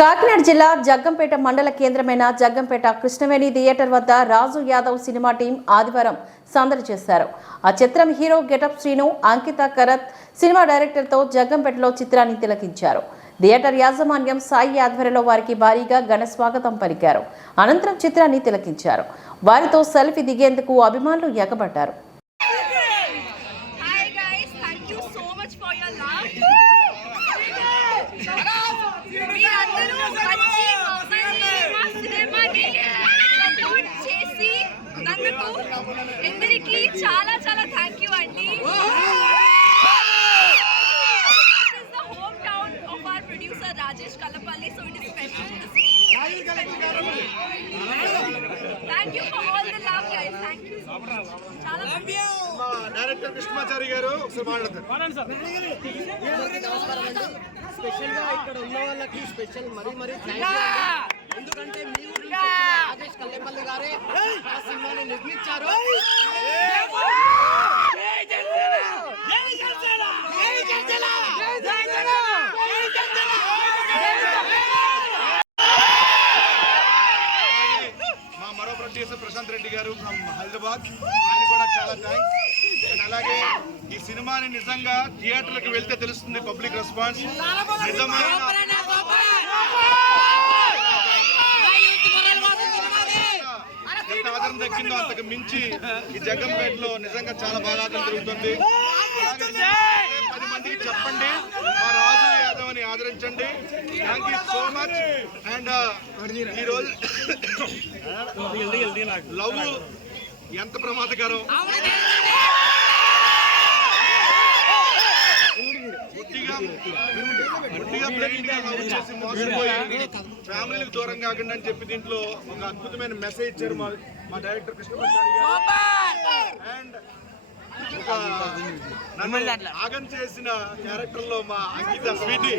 కాకినాడ జిల్లా జగ్గంపేట మండల కేంద్రమైన జగ్గంపేట కృష్ణవేణి థియేటర్ వద్ద రాజు యాదవ్ సినిమా టీం ఆదివారం సందడి చేశారు. ఆ చిత్రం hero getup Srinu Ankita Karat cinema డైరెక్టర్తో జగ్గంపేటలో చిత్రాన్ని తిలకించారు. థియేటర్ యాజమాన్యం సాయి ఆధ్వర్యంలో వారికి భారీగా ఘన స్వాగతం పలికారు. అనంతరం చిత్రాన్ని తిలకించారు. వారితో సెల్ఫీ దిగేందుకు అభిమానులు ఎగబడ్డారు. అందరికీ చాలా చాలా థ్యాంక్ యూ అండి This is the hometown of our producer Rajesh Kalapalli, so it is special to see. Thank you for all the love, guys. Thank you so much. చాలా మా డైరెక్టర్ కృష్ణమాచారి గారు ఒకసారి మాట్లాడతారు స్పెషల్గా ఇక్కడ ఉన్న వాళ్ళకి స్పెషల్ మరీ మరీ థ్యాంక్ యూ. ఎందుకంటే మీ ఊరి నుంచి వచ్చిన రాజేష్ కల్లెపల్లి గారే ఆ సినిమాని నిర్మించారు మా మరో ప్రొడ్యూసర్ ప్రశాంత్ రెడ్డి గారు ఫ్రమ్ హైదరాబాద్. ఆయన కూడా చాలా థ్యాంక్స్ అండ్ అలాగే ఈ సినిమాని నిజంగా థియేటర్లకు వెళ్తే తెలుస్తుంది పబ్లిక్ రెస్పాన్స్ నిజమైన ఎంత ఆదరణ దక్కిందో అంతకు మించి ఈ జగ్గంపేటలో నిజంగా చాలా బాగా ఆదరణ జరుగుతుంది. పది మందికి చెప్పండి. మా రాజు యాదవ్ అని ఆదరించండి. Thank you so much and ఈ రోజు లవ్ ఎంత ప్రమాదకరం? ఫ్యామిలీలకు దూరం కాకుండా అని చెప్పి దీంట్లో ఒక అద్భుతమైన మెసేజ్ ఇచ్చారు మా మా డైరెక్టర్ కృష్ణప్రసాద్ గారు. అండ్ నన్ను ఆగం చేసిన క్యారెక్టర్లో మా అంకిత స్వీటీ.